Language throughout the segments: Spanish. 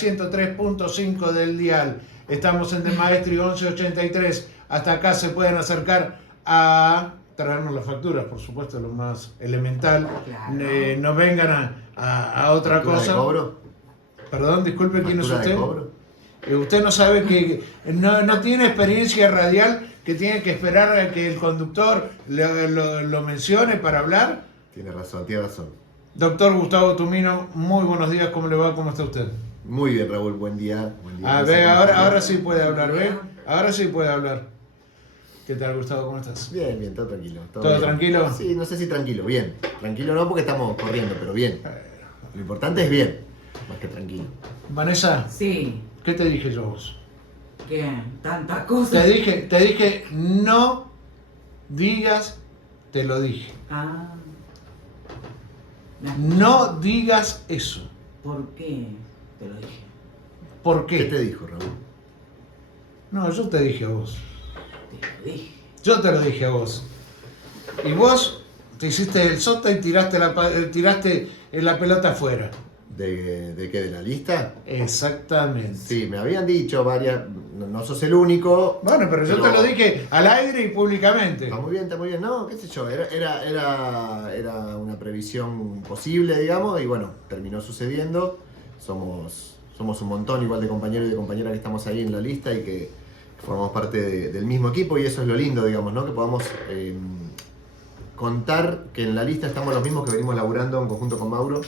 103.5 del dial. Estamos en De Maestri 1183. Hasta acá se pueden acercar a traernos las facturas, por supuesto, lo más elemental. Claro. No vengan a otra ¿Factura cosa. de cobro? Perdón, disculpe, ¿quién es ¿Factura de usted? cobro? Usted no sabe que no tiene experiencia radial, que tiene que esperar a que el conductor lo mencione para hablar. Tiene razón, tiene razón. Doctor Gustavo Tumino, muy buenos días, ¿cómo le va? ¿Cómo está usted? Muy bien, Raúl, buen día. Buen día. A ver, ahora sí puede hablar, ¿ve? Ahora sí puede hablar. ¿Qué tal, Gustavo? ¿Cómo estás? Bien, bien, todo tranquilo. ¿Todo bien. tranquilo? Sí, no sé si tranquilo, bien. Tranquilo no porque estamos corriendo, pero bien. Lo importante es bien, más que tranquilo. Vanessa, Sí, ¿qué te dije yo a vos? que tantas cosas. Te dije, no digas, te lo dije. Ah. No digas eso. ¿Por qué te lo dije? ¿Por ¿Qué qué? te dijo, Raúl? No, yo te dije a vos. Te lo dije. Yo te lo dije a vos. Y vos te hiciste el sota y tiraste la pelota afuera. ¿De qué? ¿De la lista? Exactamente. Sí, me habían dicho varias, no sos el único. Bueno, pero yo te lo dije al aire y públicamente. Está muy bien, está muy bien. No, qué sé yo, era una previsión posible, digamos, y bueno, terminó sucediendo. Somos un montón igual de compañeros y de compañeras que estamos ahí en la lista y que formamos parte del mismo equipo, y eso es lo lindo, digamos, ¿no? Que podamos contar que en la lista estamos los mismos que venimos laburando en conjunto con Mauro.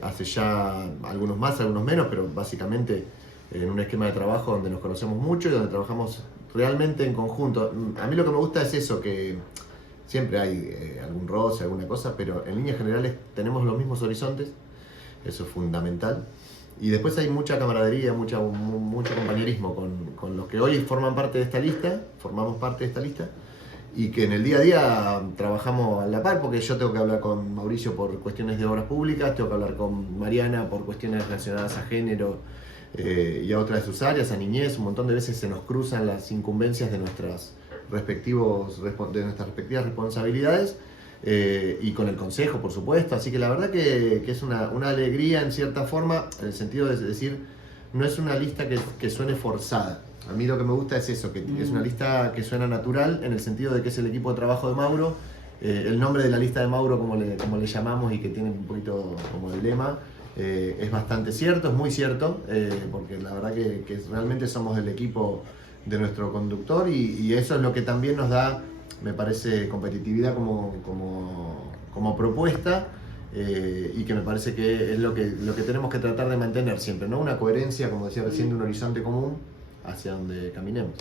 Hace ya algunos más, algunos menos, pero básicamente en un esquema de trabajo donde nos conocemos mucho y donde trabajamos realmente en conjunto. A mí lo que me gusta es eso, que siempre hay algún roce, alguna cosa, pero en líneas generales tenemos los mismos horizontes, eso es fundamental. Y después hay mucha camaradería, mucho compañerismo con los que hoy forman parte de esta lista, formamos parte de esta lista, y que en el día a día trabajamos a la par, porque yo tengo que hablar con Mauricio por cuestiones de obras públicas, tengo que hablar con Mariana por cuestiones relacionadas a género y a otras de sus áreas, a niñez. Un montón de veces se nos cruzan las incumbencias de nuestras respectivas responsabilidades, y con el consejo, por supuesto. Así que la verdad que es una alegría en cierta forma, en el sentido de decir, no es una lista que suene forzada. A mí lo que me gusta es eso, que es una lista que suena natural, en el sentido de que es el equipo de trabajo de Mauro. El nombre de la lista de Mauro, como le llamamos, y que tiene un poquito como el lema, es bastante cierto, es muy cierto, porque la verdad que realmente somos el equipo de nuestro conductor, y eso es lo que también nos da, me parece, competitividad como propuesta, y que me parece que es lo que tenemos que tratar de mantener siempre, ¿no? Una coherencia, como decía recién, de un horizonte común hacia donde caminemos.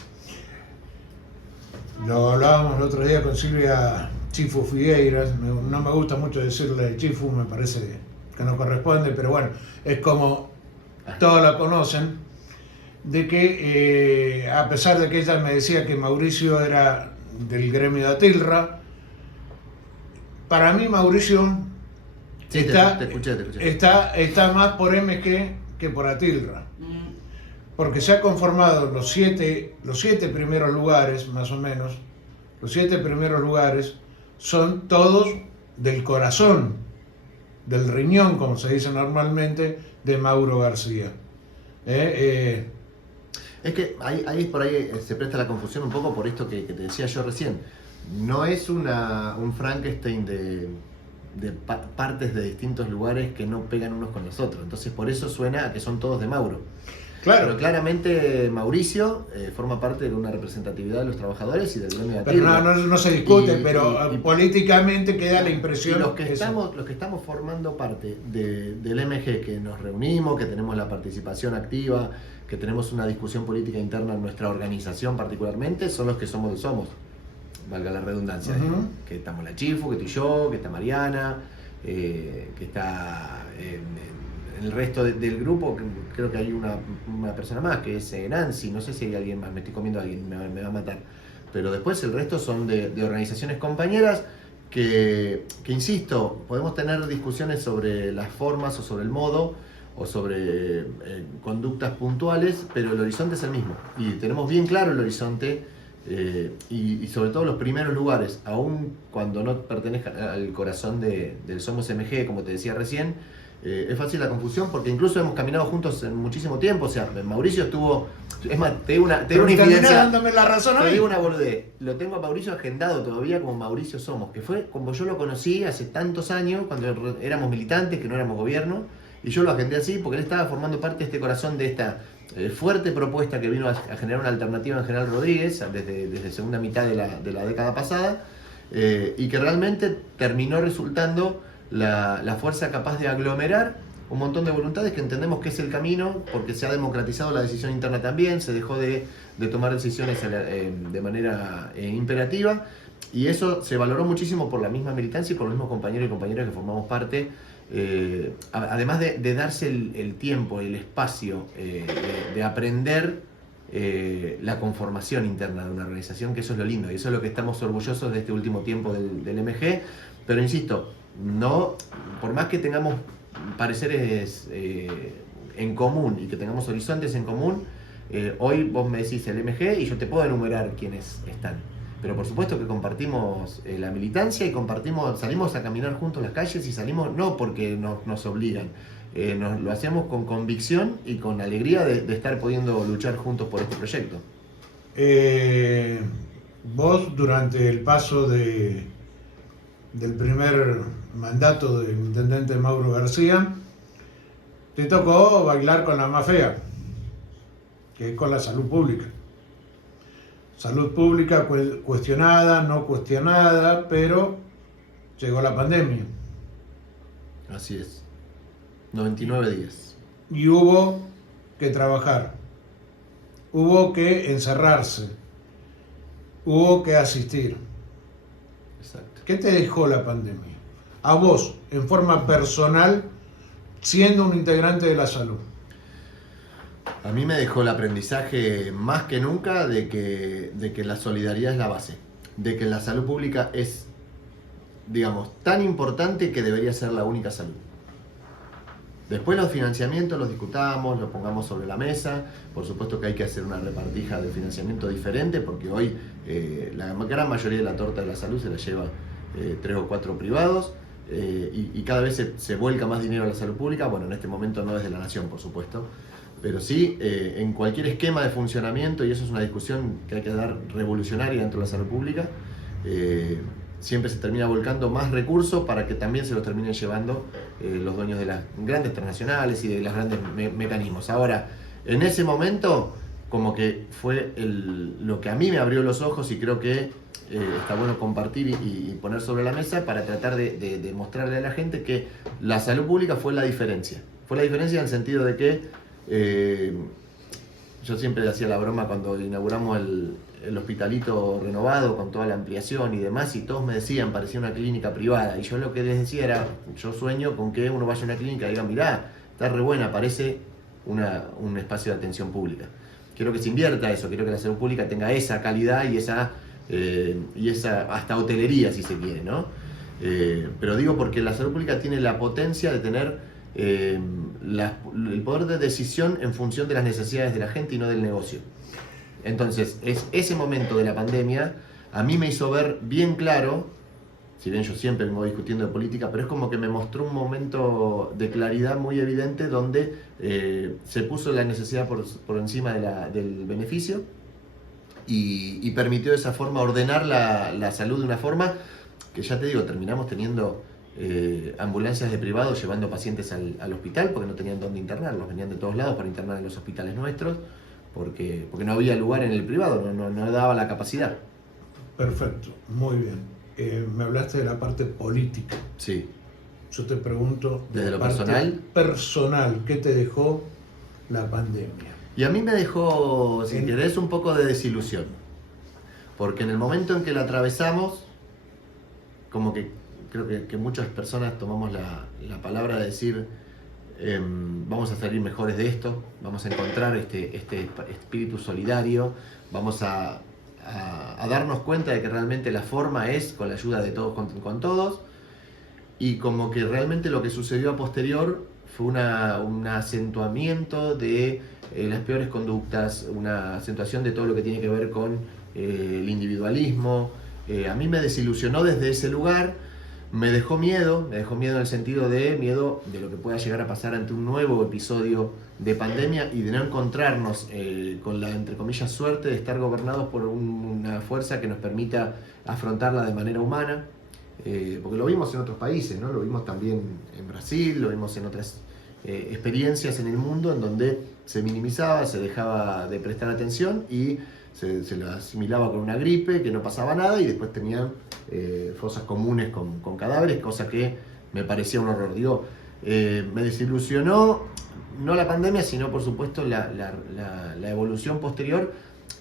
Lo hablábamos el otro día con Silvia Chifu Figueiras. No me gusta mucho decirle Chifu, me parece que no corresponde, pero bueno, es como todos la conocen, de que a pesar de que ella me decía que Mauricio era del gremio de Atilra, para mí Mauricio Sí, está, te escuché. está más por MG que por Atilra. Porque se ha conformado los siete primeros lugares, más o menos. Los 7 primeros lugares son todos del corazón, del riñón, como se dice normalmente, de Mauro García. Es que ahí por ahí se presta la confusión un poco por esto que te decía yo recién. No es un Frankenstein de partes de distintos lugares que no pegan unos con los otros. Entonces por eso suena a que son todos de Mauro. Claro. Pero claramente Mauricio forma parte de una representatividad de los trabajadores y del gremio de Pero Atilra. no se discute, pero políticamente queda la impresión. Y los que estamos formando parte del MG, que nos reunimos, que tenemos la participación activa, que tenemos una discusión política interna en nuestra organización particularmente, son los que somos, valga la redundancia, que estamos la Chifu, que estoy yo, que está Mariana, que está el resto del grupo. Creo que hay una persona más, que es Nancy, no sé si hay alguien más, me estoy comiendo a alguien, me va a matar. Pero después el resto son de organizaciones compañeras que, insisto, podemos tener discusiones sobre las formas o sobre el modo o sobre conductas puntuales, pero el horizonte es el mismo. Y tenemos bien claro el horizonte, y sobre todo los primeros lugares, aun cuando no pertenezcan al corazón del Somos MG, como te decía recién, es fácil la confusión porque incluso hemos caminado juntos en muchísimo tiempo. O sea, Mauricio estuvo... Es más, te digo una Terminá infidencia. dándome la razón a Te mí. digo una boludez. Lo tengo a Mauricio agendado todavía como Mauricio Somos, que fue como yo lo conocí hace tantos años, cuando éramos militantes, que no éramos gobierno. Y yo lo agendé así porque él estaba formando parte de este corazón de esta fuerte propuesta que vino a generar una alternativa en General Rodríguez desde segunda mitad de la década pasada, y que realmente terminó resultando la fuerza capaz de aglomerar un montón de voluntades que entendemos que es el camino, porque se ha democratizado la decisión interna también, se dejó de tomar decisiones de manera imperativa, y eso se valoró muchísimo por la misma militancia y por los mismos compañeros y compañeras que formamos parte. Además de darse el tiempo, el espacio de aprender la conformación interna de una organización, que eso es lo lindo y eso es lo que estamos orgullosos de este último tiempo del MG. Pero insisto, no, por más que tengamos pareceres en común y que tengamos horizontes en común, hoy vos me decís el MG y yo te puedo enumerar quiénes están. Pero por supuesto que compartimos la militancia y salimos a caminar juntos las calles y salimos no porque nos obligan, lo hacemos con convicción y con alegría de estar pudiendo luchar juntos por este proyecto. Vos durante el paso del primer mandato del intendente Mauro García, te tocó bailar con la más fea, que es con la salud pública. Salud pública cuestionada, no cuestionada, pero llegó la pandemia. Así es. 99 días. Y hubo que trabajar, hubo que encerrarse, hubo que asistir. Exacto. ¿Qué te dejó la pandemia? A vos, en forma personal, siendo un integrante de la salud. A mí me dejó el aprendizaje más que nunca de que la solidaridad es la base, de que la salud pública es, digamos, tan importante que debería ser la única salud. Después los financiamientos los discutamos, los pongamos sobre la mesa. Por supuesto que hay que hacer una repartija de financiamiento diferente porque hoy la gran mayoría de la torta de la salud se la lleva 3 o 4 privados, y cada vez se vuelca más dinero a la salud pública. Bueno, en este momento no desde la nación, por supuesto, pero sí en cualquier esquema de funcionamiento, y eso es una discusión que hay que dar revolucionaria dentro de la salud pública. Siempre se termina volcando más recursos para que también se los terminen llevando los dueños de las grandes transnacionales y de los grandes mecanismos. Ahora, en ese momento, como que fue lo que a mí me abrió los ojos, y creo que está bueno compartir y poner sobre la mesa para tratar de mostrarle a la gente que la salud pública fue la diferencia. Fue la diferencia en el sentido de que yo siempre hacía la broma cuando inauguramos el hospitalito renovado con toda la ampliación y demás, y todos me decían, parecía una clínica privada, y yo lo que les decía era, yo sueño con que uno vaya a una clínica y diga, mirá, está re buena, parece un espacio de atención pública. Quiero que se invierta eso, quiero que la salud pública tenga esa calidad y esa hasta hotelería, si se quiere, ¿no? Pero digo porque la salud pública tiene la potencia de tener el poder de decisión en función de las necesidades de la gente y no del negocio. Entonces, ese momento de la pandemia a mí me hizo ver bien claro, si bien yo siempre vengo discutiendo de política, pero es como que me mostró un momento de claridad muy evidente donde se puso la necesidad por encima del beneficio y permitió de esa forma ordenar la salud de una forma que, ya te digo, terminamos teniendo ambulancias de privado llevando pacientes al hospital porque no tenían dónde internarlos, venían de todos lados para internar en los hospitales nuestros porque no había lugar en el privado, no daba la capacidad. Perfecto, muy bien. Me hablaste de la parte política. Sí. Yo te pregunto, ¿desde lo parte personal? ¿Qué te dejó la pandemia? Y a mí me dejó, si querés, un poco de desilusión. Porque en el momento en que la atravesamos, como que creo que muchas personas tomamos la palabra de decir, vamos a salir mejores de esto, vamos a encontrar este espíritu solidario, vamos a darnos cuenta de que realmente la forma es con la ayuda de todos con todos, y como que realmente lo que sucedió a posterior fue un acentuamiento de las peores conductas, una acentuación de todo lo que tiene que ver con el individualismo. A mí me desilusionó desde ese lugar, me dejó miedo en el sentido de miedo de lo que pueda llegar a pasar ante un nuevo episodio de pandemia y de no encontrarnos con la, entre comillas, suerte de estar gobernados por una fuerza que nos permita afrontarla de manera humana, porque lo vimos en otros países, ¿no? Lo vimos también en Brasil, lo vimos en otras experiencias en el mundo en donde se minimizaba, se dejaba de prestar atención y se lo asimilaba con una gripe, que no pasaba nada, y después tenían fosas comunes con cadáveres, cosa que me parecía un horror. Digo, me desilusionó, no la pandemia, sino por supuesto la evolución posterior,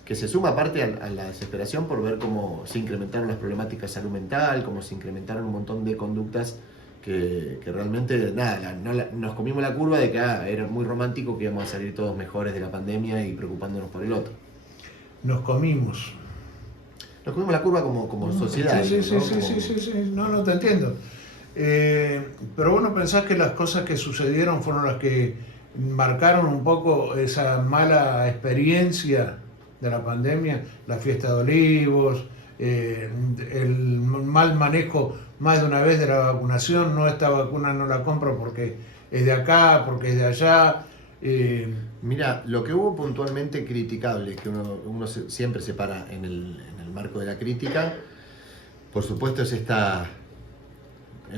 que se suma aparte a la desesperación por ver cómo se incrementaron las problemáticas de salud mental, cómo se incrementaron un montón de conductas que realmente, nada, nos comimos la curva de que era muy romántico que íbamos a salir todos mejores de la pandemia y preocupándonos por el otro. Nos comimos la curva como sociedad. Sí, ¿no? Sí. No, te entiendo. Pero bueno, pensás que las cosas que sucedieron fueron las que marcaron un poco esa mala experiencia de la pandemia, la fiesta de Olivos, el mal manejo más de una vez de la vacunación, no, esta vacuna no la compro porque es de acá, porque es de allá. Mira, lo que hubo puntualmente criticable, que uno siempre se para en el marco de la crítica, por supuesto es esta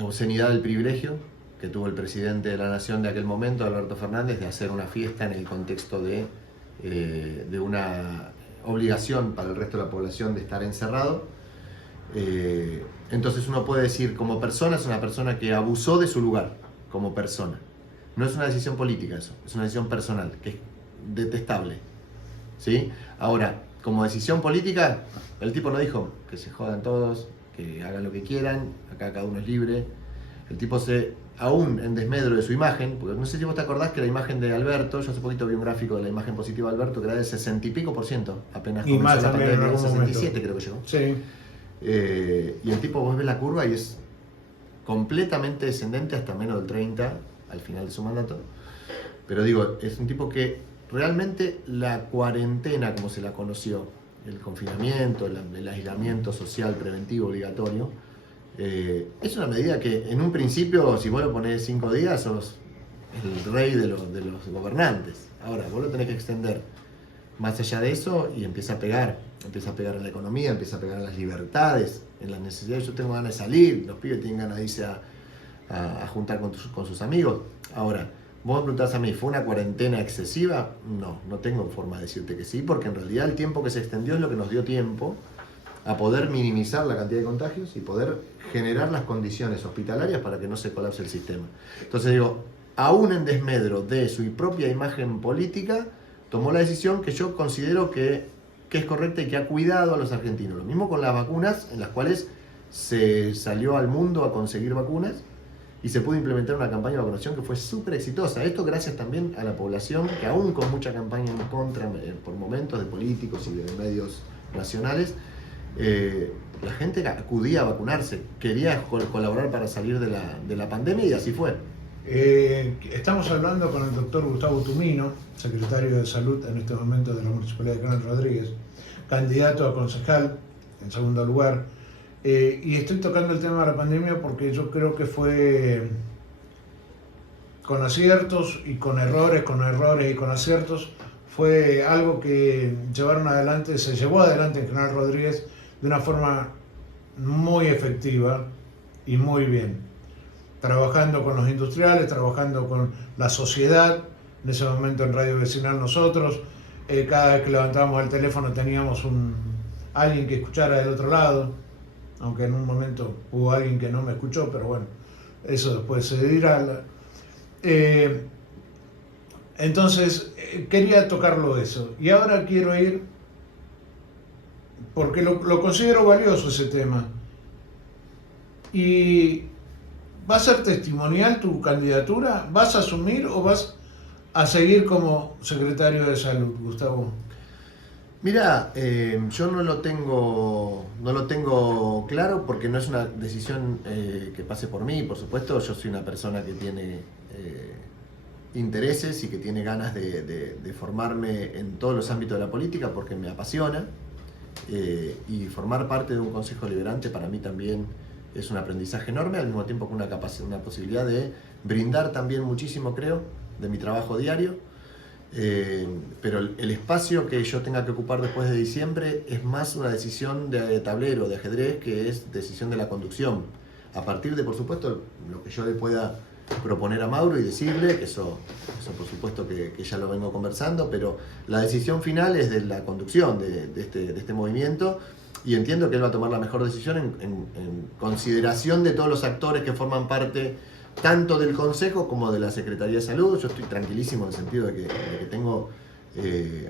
obscenidad del privilegio que tuvo el presidente de la Nación de aquel momento, Alberto Fernández, de hacer una fiesta en el contexto de una obligación para el resto de la población de estar encerrado. Entonces uno puede decir, como persona, es una persona que abusó de su lugar, como persona. No es una decisión política eso, es una decisión personal, que es detestable, ¿sí? Ahora, como decisión política, el tipo no dijo que se jodan todos, que hagan lo que quieran, acá cada uno es libre. El tipo aún en desmedro de su imagen, porque no sé si vos te acordás que la imagen de Alberto, yo hace poquito vi un gráfico de la imagen positiva de Alberto que era del 60 y pico %, apenas y más comenzó la también pandemia, en algún 67 momento. creo que llegó. Sí. Y el tipo, vos ves la curva y es completamente descendente hasta menos del 30 al final de su mandato. Pero digo, es un tipo que realmente la cuarentena, como se la conoció, el confinamiento, el aislamiento social preventivo obligatorio, es una medida que en un principio, si vos lo ponés 5 días, sos el rey de los gobernantes. Ahora, vos lo tenés que extender más allá de eso y empieza a pegar en la economía, empieza a pegar en las libertades, en las necesidades. Yo tengo ganas de salir, los pibes tienen ganas de irse a juntar con sus amigos. Ahora, vos me preguntás a mí, ¿fue una cuarentena excesiva? No tengo forma de decirte que sí, porque en realidad el tiempo que se extendió es lo que nos dio tiempo a poder minimizar la cantidad de contagios y poder generar las condiciones hospitalarias para que no se colapse el sistema. Entonces digo, aún en desmedro de su propia imagen política, tomó la decisión que yo considero que es correcta y que ha cuidado a los argentinos. Lo mismo con las vacunas, en las cuales se salió al mundo a conseguir vacunas y se pudo implementar una campaña de vacunación que fue súper exitosa. Esto gracias también a la población, que aún con mucha campaña en contra, por momentos, de políticos y de medios nacionales, la gente acudía a vacunarse, quería colaborar para salir de la pandemia y así fue. Estamos hablando con el doctor Gustavo Tumino, secretario de Salud en este momento de la Municipalidad de General Rodríguez, candidato a concejal en segundo lugar, y estoy tocando el tema de la pandemia porque yo creo que fue con aciertos y con errores y con aciertos, fue algo que se llevó adelante en General Rodríguez de una forma muy efectiva y muy bien, trabajando con los industriales, trabajando con la sociedad. En ese momento en Radio Vecinal nosotros, cada vez que levantábamos el teléfono teníamos alguien que escuchara del otro lado, aunque en un momento hubo alguien que no me escuchó, pero bueno, eso después se dirá. Entonces quería tocarlo eso, y ahora quiero ir, porque lo considero valioso ese tema. Y ¿va a ser testimonial tu candidatura? ¿Vas a asumir o vas a seguir como secretario de Salud, Gustavo? Mira, yo no lo tengo claro porque no es una decisión que pase por mí. Por supuesto, yo soy una persona que tiene intereses y que tiene ganas de formarme en todos los ámbitos de la política porque me apasiona. Y formar parte de un consejo deliberante para mí también es un aprendizaje enorme, al mismo tiempo que una posibilidad de brindar también muchísimo, creo, de mi trabajo diario. Pero el espacio que yo tenga que ocupar después de diciembre es más una decisión de tablero, de ajedrez, que es decisión de la conducción. A partir de, por supuesto, lo que yo le pueda proponer a Mauro y decirle, que eso por supuesto que ya lo vengo conversando, pero la decisión final es de la conducción de este movimiento, y entiendo que él va a tomar la mejor decisión en consideración de todos los actores que forman parte tanto del Consejo como de la Secretaría de Salud. Yo estoy tranquilísimo en el sentido de que tengo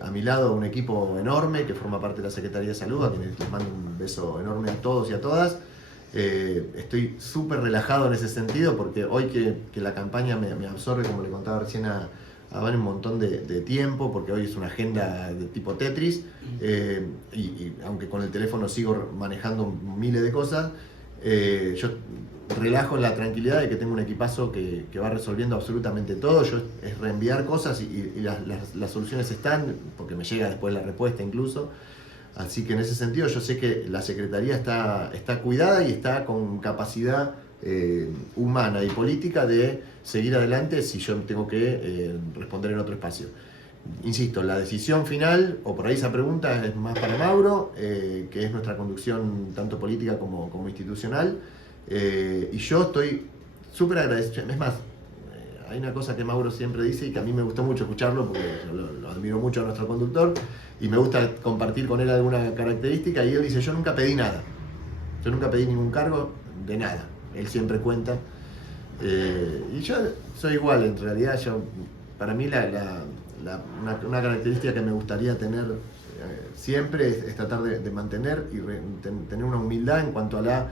a mi lado un equipo enorme que forma parte de la Secretaría de Salud, a quienes les mando un beso enorme a todos y a todas. Estoy súper relajado en ese sentido, porque hoy que la campaña me absorbe, como le contaba recién a Van, un montón de tiempo, porque hoy es una agenda de tipo Tetris, y aunque con el teléfono sigo manejando miles de cosas, yo relajo en la tranquilidad de que tengo un equipazo que va resolviendo absolutamente todo. Yo es reenviar cosas y las soluciones están, porque me llega después la respuesta incluso. Así que en ese sentido yo sé que la Secretaría está cuidada y está con capacidad humana y política de seguir adelante si yo tengo que responder en otro espacio. Insisto, la decisión final, o por ahí esa pregunta, es más para Mauro, que es nuestra conducción tanto política como institucional, y yo estoy súper agradecido. Es más, hay una cosa que Mauro siempre dice y que a mí me gustó mucho escucharlo, porque yo lo admiro mucho a nuestro conductor y me gusta compartir con él alguna característica, y él dice: yo nunca pedí nada, yo nunca pedí ningún cargo de nada, él siempre cuenta, y yo soy igual. En realidad, para mí una característica que me gustaría tener siempre es tratar de mantener y tener una humildad en cuanto a la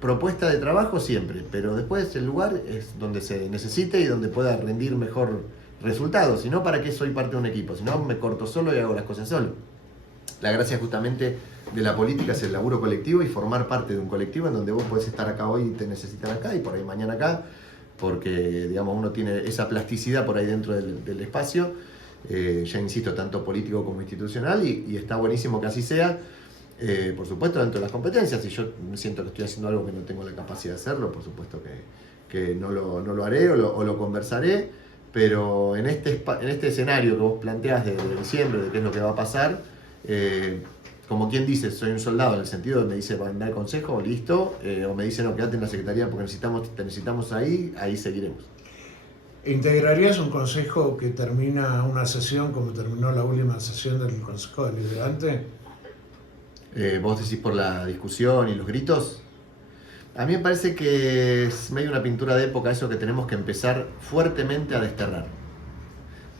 propuesta de trabajo siempre, pero después el lugar es donde se necesite y donde pueda rendir mejor resultados. Si no, ¿para qué soy parte de un equipo? Si no, me corto solo y hago las cosas solo. La gracia justamente de la política es el laburo colectivo y formar parte de un colectivo en donde vos podés estar acá hoy y te necesitan acá, y por ahí mañana acá, porque digamos uno tiene esa plasticidad por ahí dentro del espacio, ya insisto, tanto político como institucional, y está buenísimo que así sea. Por supuesto, dentro de las competencias. Si yo siento que estoy haciendo algo que no tengo la capacidad de hacerlo, por supuesto que no lo haré o lo conversaré, pero en este escenario que vos planteás de diciembre, de qué es lo que va a pasar, como quien dice, soy un soldado, en el sentido de me dice: van a dar consejo, listo, o me dice: no, quédate en la Secretaría porque te necesitamos ahí seguiremos. ¿Integrarías un consejo que termina una sesión como terminó la última sesión del Consejo Deliberante? ¿Vos decís por la discusión y los gritos? A mí me parece que es medio una pintura de época eso, que tenemos que empezar fuertemente a desterrar.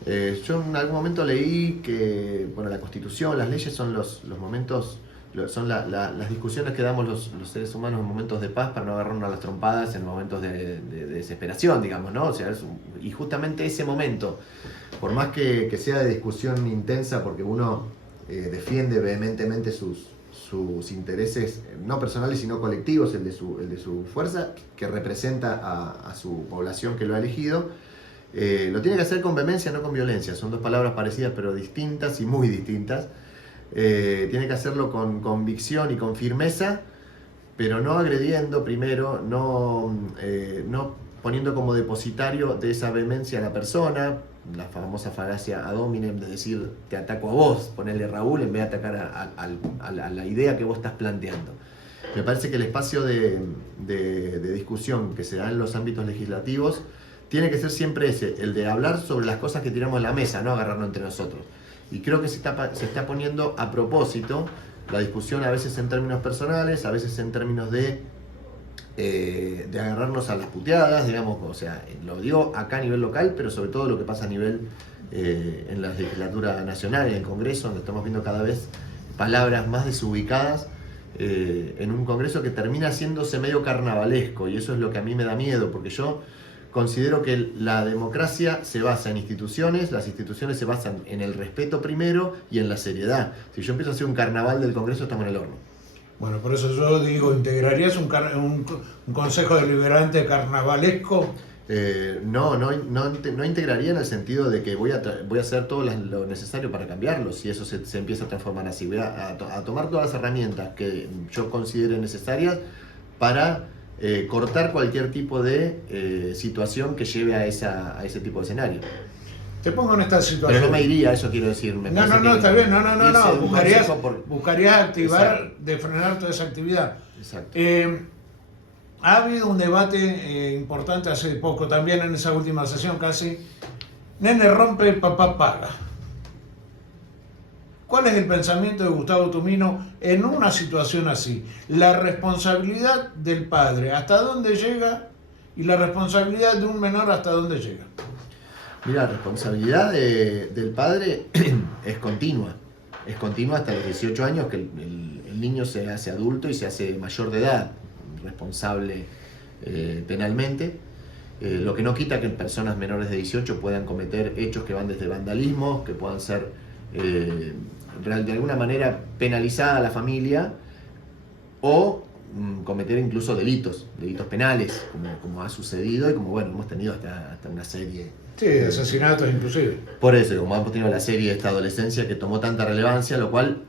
Yo en algún momento leí que la Constitución, las leyes son los momentos, son las discusiones que damos los seres humanos en momentos de paz para no agarrarnos a las trompadas en momentos de desesperación, digamos, ¿no? O sea, y justamente ese momento, por más que sea de discusión intensa, porque uno defiende vehementemente sus intereses, no personales sino colectivos, el de su fuerza, que representa a su población que lo ha elegido, lo tiene que hacer con vehemencia, no con violencia. Son dos palabras parecidas pero distintas, y muy distintas. Tiene que hacerlo con convicción y con firmeza, pero no agrediendo primero, no poniendo como depositario de esa vehemencia a la persona, la famosa falacia ad hominem, de decir: te ataco a vos, ponerle Raúl, en vez de atacar a la idea que vos estás planteando. Me parece que el espacio de discusión que se da en los ámbitos legislativos tiene que ser siempre ese, el de hablar sobre las cosas que tiramos en la mesa, no agarrarnos entre nosotros. Y creo que se está poniendo a propósito la discusión, a veces en términos personales, a veces en términos de agarrarnos a las puteadas, digamos. O sea, lo digo acá a nivel local, pero sobre todo lo que pasa a nivel en la legislatura nacional, en el Congreso, donde estamos viendo cada vez palabras más desubicadas, en un Congreso que termina haciéndose medio carnavalesco, y eso es lo que a mí me da miedo, porque yo considero que la democracia se basa en instituciones, las instituciones se basan en el respeto primero y en la seriedad. Si yo empiezo a hacer un carnaval del Congreso, estamos en el horno. Bueno, por eso yo digo: ¿integrarías un consejo deliberante carnavalesco? No integraría, en el sentido de que voy a hacer todo lo necesario para cambiarlo, si eso se empieza a transformar así. Voy a tomar todas las herramientas que yo considere necesarias para cortar cualquier tipo de situación que lleve a ese tipo de escenario. Te pongo en esta situación. Pero no me iría, eso quiero decir. No, está bien, no. Buscarías activar, Exacto. de frenar toda esa actividad. Exacto. Ha habido un debate importante hace poco, también en esa última sesión casi. Nene rompe, papá paga. ¿Cuál es el pensamiento de Gustavo Tumino en una situación así? La responsabilidad del padre, ¿hasta dónde llega? Y la responsabilidad de un menor, ¿hasta dónde llega? Mira, la responsabilidad del padre es continua. Es continua hasta los 18 años que el niño se hace adulto y se hace mayor de edad, responsable penalmente. Lo que no quita que personas menores de 18 puedan cometer hechos que van desde vandalismo, que puedan ser de alguna manera penalizada a la familia o cometer incluso delitos penales, como ha sucedido y como bueno, hemos tenido hasta una serie. Sí, de asesinatos inclusive. Por eso, como hemos tenido la serie de esta adolescencia que tomó tanta relevancia, lo cual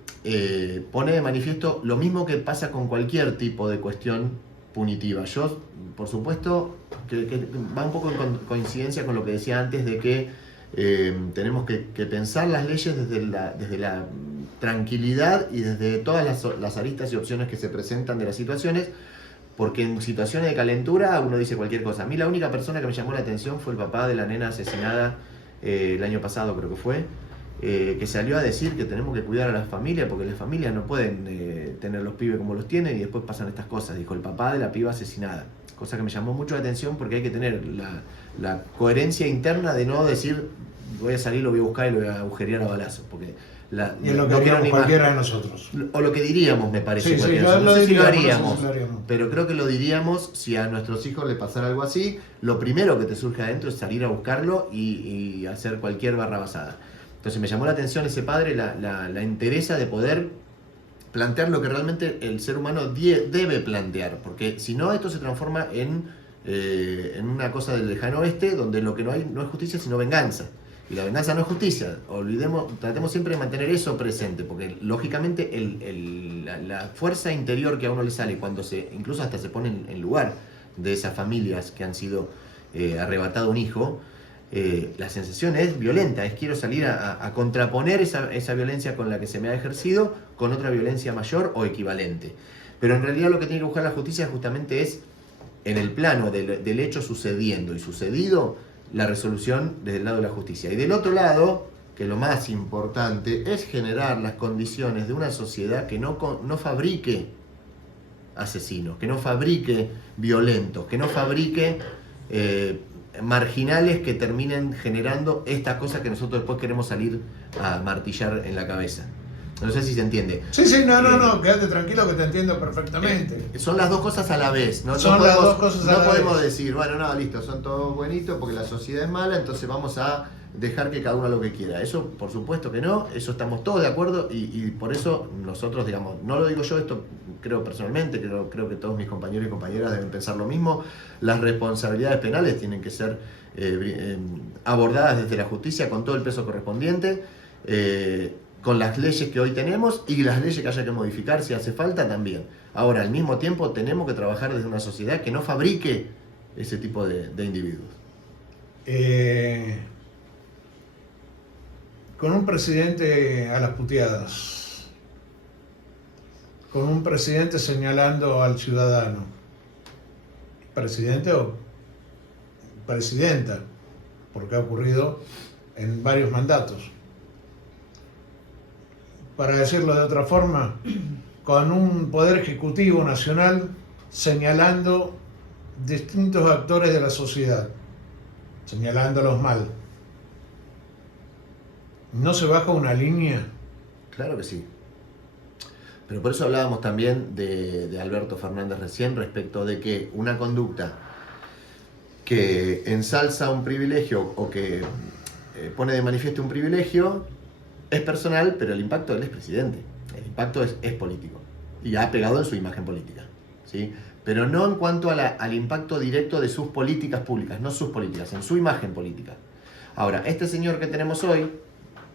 pone de manifiesto lo mismo que pasa con cualquier tipo de cuestión punitiva. Yo, por supuesto, que va un poco en coincidencia con lo que decía antes de que tenemos que pensar las leyes desde la tranquilidad y desde todas las aristas y opciones que se presentan de las situaciones, porque en situaciones de calentura uno dice cualquier cosa. A mí la única persona que me llamó la atención fue el papá de la nena asesinada el año pasado, creo que fue, que salió a decir que tenemos que cuidar a las familias, porque las familias no pueden tener los pibes como los tienen y después pasan estas cosas, dijo el papá de la piba asesinada. Cosa que me llamó mucho la atención porque hay que tener la coherencia interna de no decir voy a salir, lo voy a buscar y lo voy a agujerear a balazos, porque y es lo que haríamos cualquiera de nosotros. O lo que diríamos, me parece. Sí, no sé si lo haríamos, pero creo que lo diríamos si a nuestros hijos les pasara algo así. Lo primero que te surge adentro es salir a buscarlo y hacer cualquier barrabasada. Entonces me llamó la atención ese padre, la entereza de poder plantear lo que realmente el ser humano debe plantear, porque si no esto se transforma en una cosa del lejano oeste, donde lo que no hay no es justicia sino venganza. Y la venganza no es justicia. Tratemos siempre de mantener eso presente, porque lógicamente la fuerza interior que a uno le sale cuando incluso hasta se pone en lugar de esas familias que han sido arrebatado un hijo, la sensación es violenta, es quiero salir a contraponer esa violencia con la que se me ha ejercido con otra violencia mayor o equivalente. Pero en realidad lo que tiene que buscar la justicia justamente es en el plano del hecho sucediendo y sucedido, la resolución desde el lado de la justicia. Y del otro lado, que lo más importante, es generar las condiciones de una sociedad que no fabrique asesinos, que no fabrique violentos, que no fabrique marginales que terminen generando esta cosa que nosotros después queremos salir a martillar en la cabeza. No sé si se entiende. Sí, no, quédate tranquilo que te entiendo perfectamente. Son las dos cosas a la vez. No podemos decir, bueno, no, listo, son todos buenitos porque la sociedad es mala, entonces vamos a dejar que cada uno haga lo que quiera. Eso, por supuesto que no, eso estamos todos de acuerdo y por eso nosotros, digamos, no lo digo yo, esto creo personalmente, creo que todos mis compañeros y compañeras deben pensar lo mismo. Las responsabilidades penales tienen que ser abordadas desde la justicia con todo el peso correspondiente. Con las leyes que hoy tenemos y las leyes que haya que modificar si hace falta también. Ahora, al mismo tiempo, tenemos que trabajar desde una sociedad que no fabrique ese tipo de individuos. Con un presidente a las puteadas, con un presidente señalando al ciudadano, presidente o presidenta, porque ha ocurrido en varios mandatos. Para decirlo de otra forma, con un poder ejecutivo nacional señalando distintos actores de la sociedad, señalándolos mal. ¿No se baja una línea? Claro que sí. Pero por eso hablábamos también de Alberto Fernández recién respecto de que una conducta que ensalza un privilegio o que pone de manifiesto un privilegio es personal, pero el impacto él es presidente. El impacto es político y ha pegado en su imagen política, ¿sí? Pero no en cuanto al impacto directo de sus políticas públicas, no sus políticas, en su imagen política. Ahora, este señor que tenemos hoy,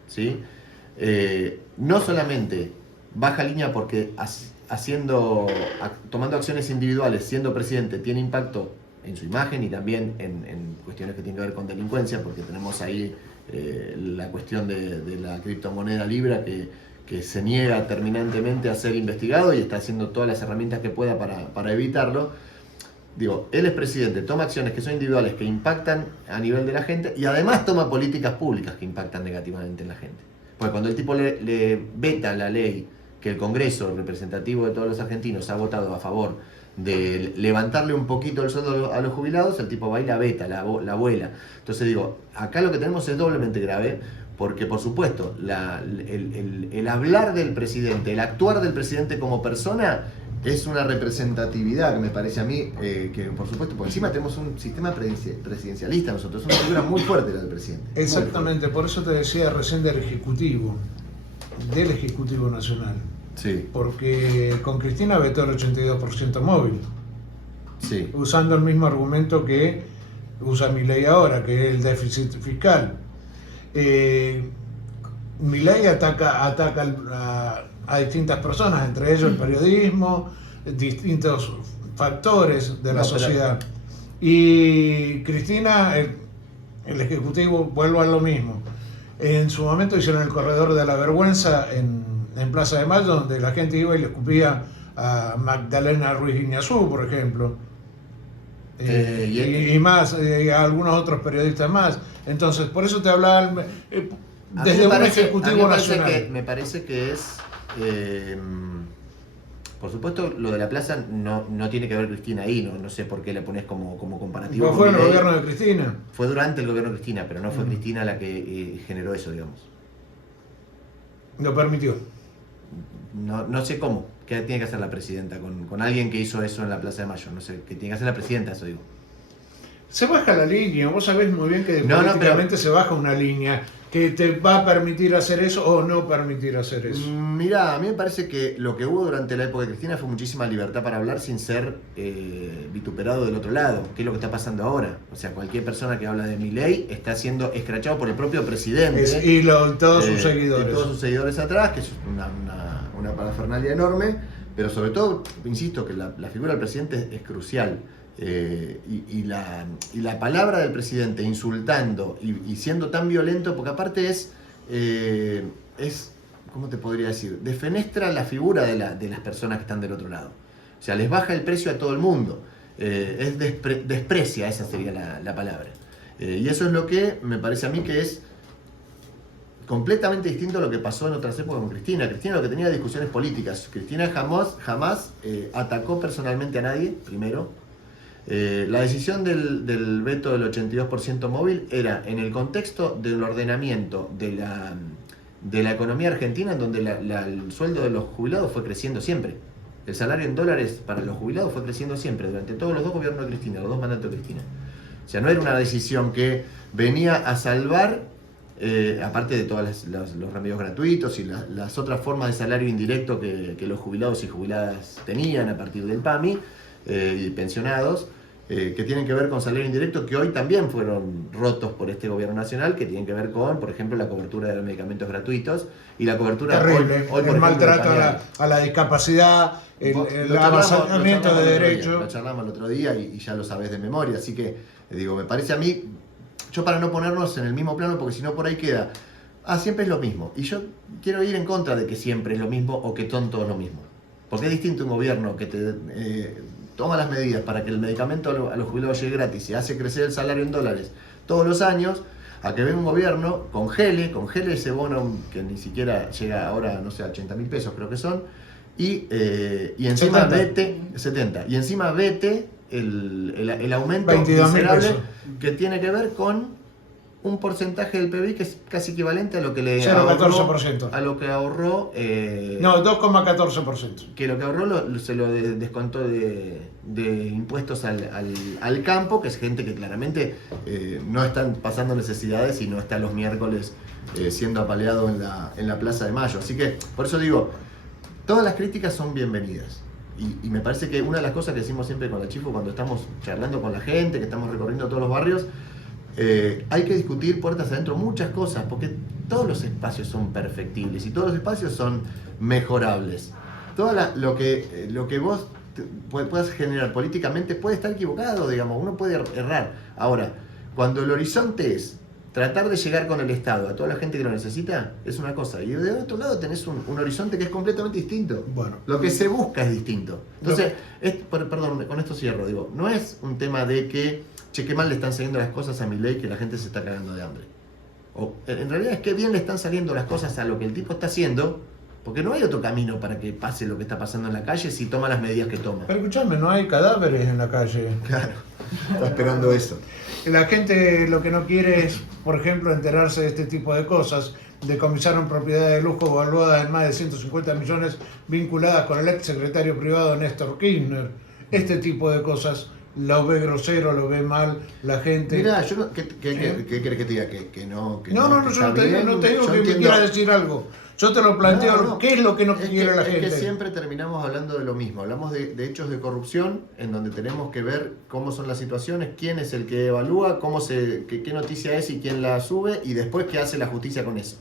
¿sí? No solamente baja línea porque tomando acciones individuales, siendo presidente, tiene impacto en su imagen y también en cuestiones que tienen que ver con delincuencia, porque tenemos ahí la cuestión de la criptomoneda Libra que se niega terminantemente a ser investigado y está haciendo todas las herramientas que pueda para evitarlo. Digo, él es presidente, toma acciones que son individuales, que impactan a nivel de la gente y además toma políticas públicas que impactan negativamente en la gente. Porque cuando el tipo le veta la ley que el Congreso representativo de todos los argentinos ha votado a favor de levantarle un poquito el sueldo a los jubilados, el tipo va y la veta, la vuela. Entonces digo, acá lo que tenemos es doblemente grave, porque por supuesto el hablar del presidente, el actuar del presidente como persona es una representatividad que me parece a mí, que por supuesto, por encima tenemos un sistema presidencialista nosotros, es una figura muy fuerte la del presidente. Exactamente, por eso te decía recién del Ejecutivo Nacional. Sí. Porque con Cristina vetó el 82% móvil. Sí. Usando el mismo argumento que usa Milei ahora, que es el déficit fiscal. Milei ataca a distintas personas, entre ellos el periodismo, distintos factores de la sociedad. Y Cristina, el Ejecutivo, vuelve a lo mismo. En su momento hicieron el corredor de la vergüenza en Plaza de Mayo, donde la gente iba y le escupía a Magdalena Ruiz Guiñazú, por ejemplo. Y más, a algunos otros periodistas más. Entonces, por eso te hablaba desde un Ejecutivo Nacional. Me parece que es... por supuesto, lo de la plaza no tiene que ver Cristina ahí, no sé por qué le pones como comparativo. ¿No fue en el gobierno de Cristina? Fue durante el gobierno de Cristina, pero no fue Cristina la que generó eso, digamos. Lo permitió. No sé cómo, qué tiene que hacer la presidenta con alguien que hizo eso en la Plaza de Mayo, no sé, qué tiene que hacer la presidenta, eso digo. Se baja la línea, vos sabés muy bien que políticamente se baja una línea que te va a permitir hacer eso o no permitir hacer eso. Mirá, a mí me parece que lo que hubo durante la época de Cristina fue muchísima libertad para hablar sin ser vituperado del otro lado, que es lo que está pasando ahora. O sea, cualquier persona que habla de Milei está siendo escrachado por el propio presidente. Y todos sus seguidores. Y todos sus seguidores atrás, que es una parafernalia enorme, pero sobre todo, insisto, que la figura del presidente es crucial. Y la palabra del presidente insultando y siendo tan violento, porque aparte es ¿cómo te podría decir? Defenestra la figura de las personas que están del otro lado. O sea, les baja el precio a todo el mundo. Desprecia, esa sería la palabra. Y eso es lo que me parece a mí que es completamente distinto a lo que pasó en otras épocas con Cristina. Cristina lo que tenía discusiones políticas. Cristina jamás atacó personalmente a nadie, primero. La decisión del veto del 82% móvil era en el contexto del ordenamiento de la economía argentina, en donde el sueldo de los jubilados fue creciendo siempre. El salario en dólares para los jubilados fue creciendo siempre durante todos los dos gobiernos de Cristina, los dos mandatos de Cristina. O sea, no era una decisión que venía a salvar, aparte de todos los remedios gratuitos y las otras formas de salario indirecto que los jubilados y jubiladas tenían a partir del PAMI, y pensionados, que tienen que ver con salario indirecto, que hoy también fueron rotos por este gobierno nacional, que tienen que ver con, por ejemplo, la cobertura de los medicamentos gratuitos y la cobertura terrible, hoy el maltrato a la discapacidad, el avasallamiento de derechos. Lo charlamos el otro día y ya lo sabés de memoria, así que digo, me parece a mí, yo para no ponernos en el mismo plano, porque si no por ahí queda, siempre es lo mismo, y yo quiero ir en contra de que siempre es lo mismo o que son todos lo mismo, porque es distinto un gobierno que te toma las medidas para que el medicamento a los jubilados llegue gratis y hace crecer el salario en dólares todos los años, a que venga un gobierno, congele ese bono que ni siquiera llega ahora, no sé, a 80.000 pesos creo que son, y encima 70, y encima vete el aumento miserable que tiene que ver con un porcentaje del PBI que es casi equivalente a lo que le ahorró, no, 2,14%. Que lo que ahorró se lo descontó de impuestos al campo, que es gente que claramente no están pasando necesidades y no está los miércoles siendo apaleado en la Plaza de Mayo. Así que, por eso digo, todas las críticas son bienvenidas. Y me parece que una de las cosas que decimos siempre con la Chifo cuando estamos charlando con la gente, que estamos recorriendo todos los barrios, hay que discutir puertas adentro muchas cosas, porque todos los espacios son perfectibles y todos los espacios son mejorables. lo que vos puedas generar políticamente puede estar equivocado, digamos, uno puede errar. Ahora, cuando el horizonte es tratar de llegar con el Estado a toda la gente que lo necesita, es una cosa. Y de otro lado tenés un horizonte que es completamente distinto. Bueno, Lo que se busca es distinto. Entonces, perdón, con esto cierro, digo, no es un tema de que, che, qué mal le están saliendo las cosas a Milei, que la gente se está cagando de hambre. O, en realidad es que bien le están saliendo las cosas a lo que el tipo está haciendo, porque no hay otro camino para que pase lo que está pasando en la calle si toma las medidas que toma. pero escuchame, no hay cadáveres en la calle. Claro, está esperando eso. La gente lo que no quiere es, por ejemplo, enterarse de este tipo de cosas. Decomisaron propiedades de lujo valuadas en más de 150 millones vinculadas con el ex secretario privado Néstor Kirchner. Este tipo de cosas lo ve grosero, lo ve mal la gente. Mirá, yo no, ¿qué querés que te diga? Que no, No, yo está no te digo, bien. no te digo Yo que me entiendo. quieras decir algo. Yo te lo planteo, No. ¿qué es lo que no quiere la gente? Es que siempre terminamos hablando de lo mismo. Hablamos de hechos de corrupción, en donde tenemos que ver cómo son las situaciones, quién es el que evalúa, qué noticia es y quién la sube, y después qué hace la justicia con eso.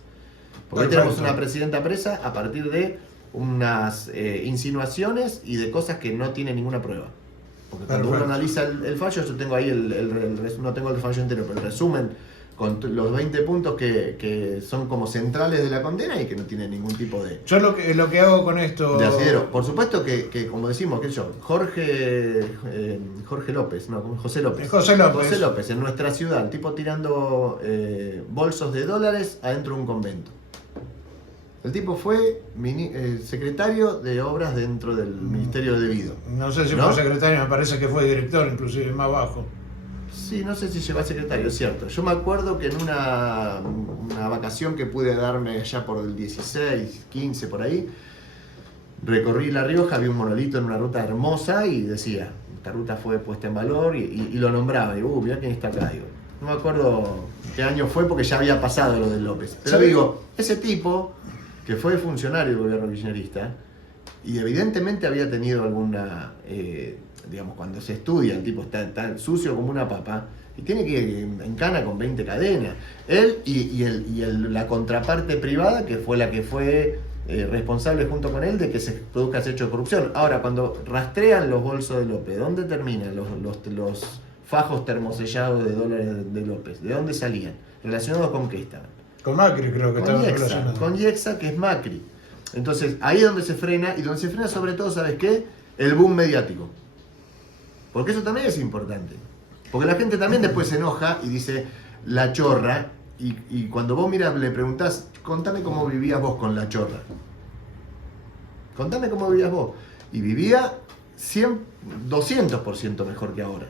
Porque hoy tenemos una presidenta presa a partir de unas insinuaciones y de cosas que no tienen ninguna prueba. Porque cuando uno analiza el fallo, yo tengo ahí no tengo el fallo entero, pero el resumen con los 20 puntos que son como centrales de la condena y que no tienen ningún tipo de... Yo lo que hago con esto... De asidero. Por supuesto que como decimos, que yo, Jorge López, no, José López. José López. José López, en nuestra ciudad, el tipo tirando bolsos de dólares adentro de un convento. El tipo fue secretario de obras dentro del Ministerio debido. No sé si ¿No? fue secretario, me parece que fue director, inclusive más bajo. Sí, no sé si llegó a secretario, es cierto. Yo me acuerdo que en una vacación que pude darme allá por el 16, 15, por ahí, recorrí La Rioja, vi un monolito en una ruta hermosa y decía, esta ruta fue puesta en valor y lo nombraba. Y mirá quién está acá, digo. No me acuerdo qué año fue porque ya había pasado lo de López. Pero ¿Sabés? digo, ese tipo, que fue funcionario del gobierno kirchnerista, y evidentemente había tenido alguna... digamos, cuando se estudia, el tipo está sucio como una papa y tiene que ir en cana con 20 cadenas. Él la contraparte privada, que fue la que fue responsable junto con él de que se produzca ese hecho de corrupción. Ahora, cuando rastrean los bolsos de López, ¿dónde terminan los fajos termosellados de dólares de López? ¿De dónde salían? ¿Relacionados con qué estaban? Con Macri creo que estaba relacionado. Con Yexa, que es Macri. Entonces, ahí es donde se frena, y donde se frena sobre todo, ¿sabes qué? El boom mediático. Porque eso también es importante. Porque la gente también después se enoja y dice la chorra, y cuando vos le preguntás, contame cómo vivías vos con la chorra. Contame cómo vivías vos. Y vivía 200% mejor que ahora.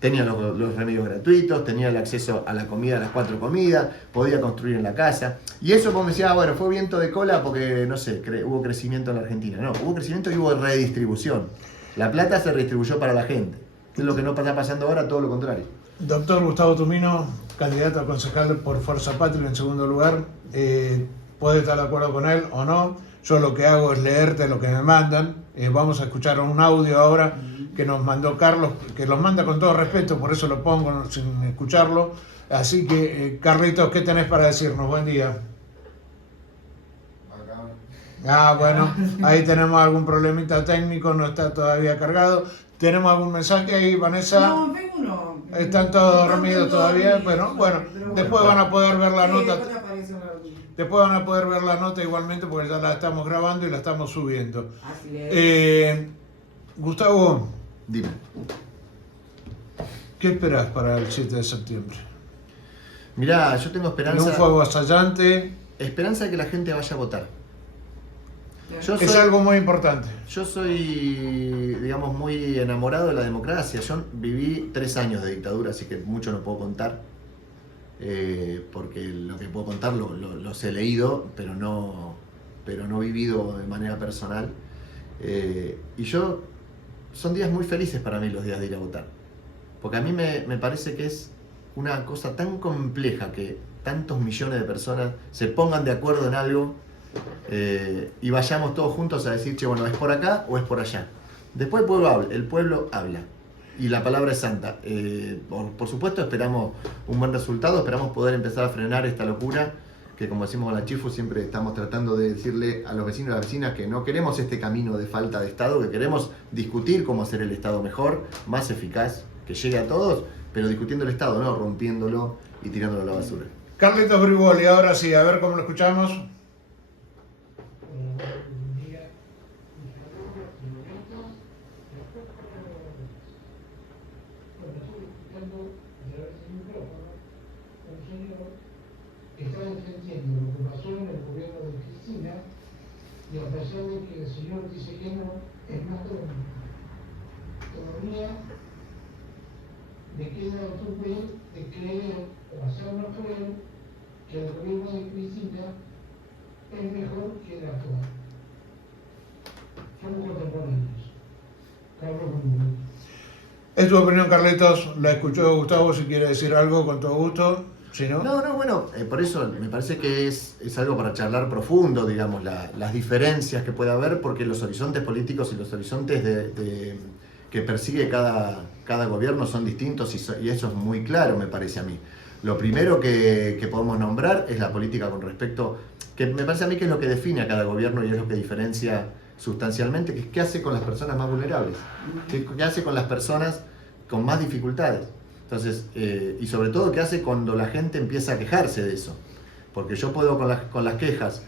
Tenía los remedios gratuitos, tenía el acceso a la comida, a las 4 comidas, podía construir en la casa. Y eso vos me decías, bueno, fue viento de cola porque, no sé, hubo crecimiento en la Argentina. No, hubo crecimiento y hubo redistribución. La plata se redistribuyó para la gente. Que es lo que no está pasando ahora, todo lo contrario. Doctor Gustavo Tumino, candidato a concejal por Fuerza Patria en segundo lugar. Puede estar de acuerdo con él o no. Yo lo que hago es leerte lo que me mandan. Vamos a escuchar un audio ahora que nos mandó Carlos, que los manda con todo respeto, por eso lo pongo sin escucharlo. Así que, Carlitos, ¿qué tenés para decirnos? Buen día. Bueno, ahí tenemos algún problemita técnico, no está todavía cargado. ¿Tenemos algún mensaje ahí, Vanessa? No, tengo uno. ¿Están todos dormidos todavía? Bueno, después van a poder ver la nota. Después van a poder ver la nota igualmente porque ya la estamos grabando y la estamos subiendo. Así es. Gustavo, Dime. ¿qué esperás para el 7 de septiembre? Mirá, yo tengo ¿En esperanza. un fuego asallante? Esperanza de que la gente vaya a votar. Es algo muy importante. Yo soy, digamos, muy enamorado de la democracia. Yo viví 3 años de dictadura, así que mucho no puedo contar. Porque lo que puedo contar los he leído, pero no vivido de manera personal. Y son días muy felices para mí los días de ir a votar. Porque a mí me parece que es una cosa tan compleja que tantos millones de personas se pongan de acuerdo en algo y vayamos todos juntos a decir, che, bueno, ¿es por acá o es por allá? Después el pueblo habla. Y la palabra es santa. Por supuesto esperamos un buen resultado, esperamos poder empezar a frenar esta locura que como decimos con la Chifu, siempre estamos tratando de decirle a los vecinos y a las vecinas que no queremos este camino de falta de Estado, que queremos discutir cómo hacer el Estado mejor, más eficaz, que llegue a todos, pero discutiendo el Estado, no rompiéndolo y tirándolo a la basura. Carlitos Brivoli, ahora sí, a ver cómo lo escuchamos. Está defendiendo lo que pasó en el gobierno de Cristina y a pesar de que el señor dice que no, es más todavía le queda el tupé de creer o hacernos creer que el gobierno de Cristina es mejor que el actual. Somos contemporáneos. Carlos Brivoli. Es tu opinión, Carlitos, la escuchó Gustavo, si quiere decir algo, con todo gusto. Si no, bueno, por eso me parece que es algo para charlar profundo, digamos, las diferencias que puede haber, porque los horizontes políticos y los horizontes que persigue cada gobierno son distintos y eso es muy claro, me parece a mí. Lo primero que podemos nombrar es la política con respecto, que me parece a mí que es lo que define a cada gobierno y es lo que diferencia sustancialmente, que es qué hace con las personas más vulnerables, qué hace con las personas con más dificultades. Entonces, y sobre todo, ¿qué hace cuando la gente empieza a quejarse de eso? Porque yo puedo con las quejas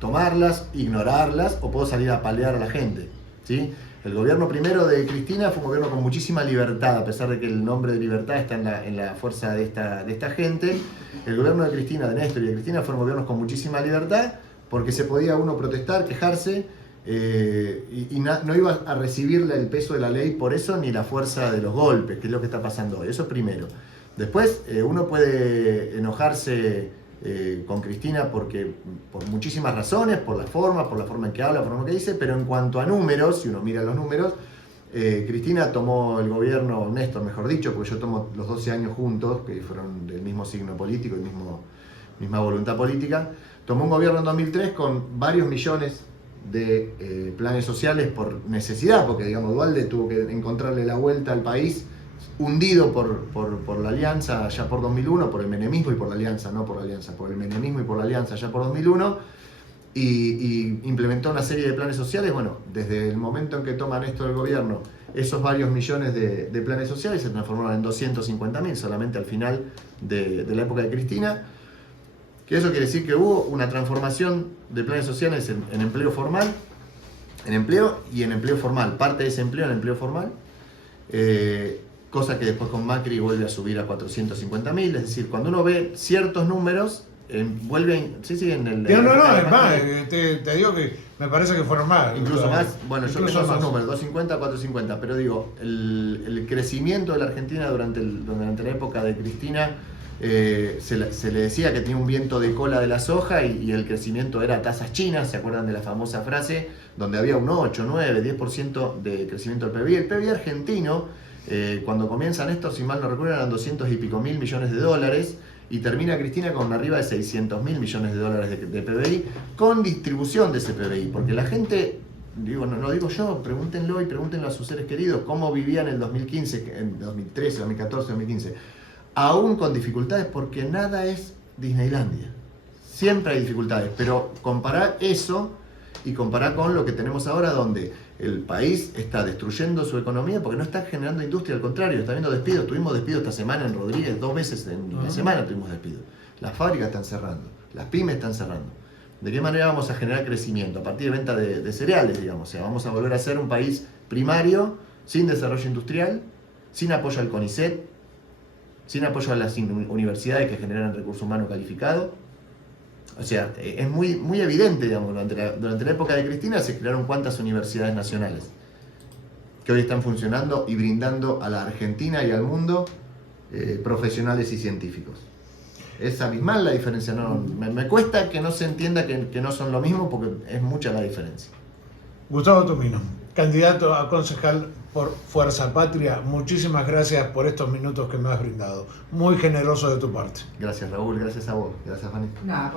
tomarlas, ignorarlas, o puedo salir a palear a la gente, ¿sí? El gobierno primero de Cristina fue un gobierno con muchísima libertad, a pesar de que el nombre de libertad está en la fuerza de esta gente. El gobierno de Cristina, de Néstor y de Cristina, fueron gobiernos con muchísima libertad, porque se podía uno protestar, quejarse, no iba a recibirle el peso de la ley por eso, ni la fuerza de los golpes, que es lo que está pasando hoy. Eso es primero. Después, uno puede enojarse con Cristina por muchísimas razones, por la forma en que habla, por lo que dice, pero en cuanto a números, si uno mira los números, Cristina tomó el gobierno, Néstor mejor dicho, porque yo tomo los 12 años juntos, que fueron del mismo signo político y misma voluntad política, tomó un gobierno en 2003 con varios millones de planes sociales por necesidad, porque digamos Duhalde tuvo que encontrarle la vuelta al país, hundido por la alianza ya por 2001, por el menemismo y por la alianza, no por la alianza, por el menemismo y por la alianza ya por 2001, y implementó una serie de planes sociales. Bueno, desde el momento en que toma Néstor el gobierno, esos varios millones de planes sociales se transformaron en 250.000 solamente al final de la época de Cristina. Que eso quiere decir que hubo una transformación de planes sociales en empleo formal, en empleo y en empleo formal, parte de ese empleo en empleo formal, cosa que después con Macri vuelve a subir a 450.000, es decir, cuando uno ve ciertos números, vuelve en el... No, es más, te digo que me parece que fueron más. Incluso más, bueno, yo tengo esos más números, 250, 450, pero digo, el crecimiento de la Argentina durante la época de Cristina, se le decía que tenía un viento de cola de la soja y el crecimiento era tasas chinas, ¿se acuerdan de la famosa frase? Donde había un 8, 9, 10% de crecimiento del PBI. El PBI argentino, cuando comienza Néstor, si mal no recuerdo, eran 200 y pico mil millones de dólares, y termina Cristina con arriba de 600 mil millones de dólares de PBI, con distribución de ese PBI, porque la gente, digo, no lo digo yo, pregúntenlo y pregúntenlo a sus seres queridos, cómo vivían en el 2015, en 2013, 2014, 2015, aún con dificultades, porque nada es Disneylandia, siempre hay dificultades, pero comparar eso y comparar con lo que tenemos ahora, donde el país está destruyendo su economía porque no está generando industria, al contrario, está habiendo despidos. Tuvimos despidos esta semana en Rodríguez, 2 veces en la semana tuvimos despidos. Las fábricas están cerrando, las pymes están cerrando. ¿De qué manera vamos a generar crecimiento? A partir de venta de cereales, digamos. O sea, vamos a volver a ser un país primario, sin desarrollo industrial, sin apoyo al CONICET, sin apoyo a las universidades que generan recurso humano calificado. O sea, es muy evidente, digamos, durante la época de Cristina se crearon cuántas universidades nacionales que hoy están funcionando y brindando a la Argentina y al mundo profesionales y científicos. Es abismal la diferencia, me cuesta que no se entienda que no son lo mismo porque es mucha la diferencia. Gustavo Tumino, candidato a concejal por Fuerza Patria, muchísimas gracias por estos minutos que me has brindado. Muy generoso de tu parte. Gracias, Raúl, gracias a vos, gracias, Fanny. No,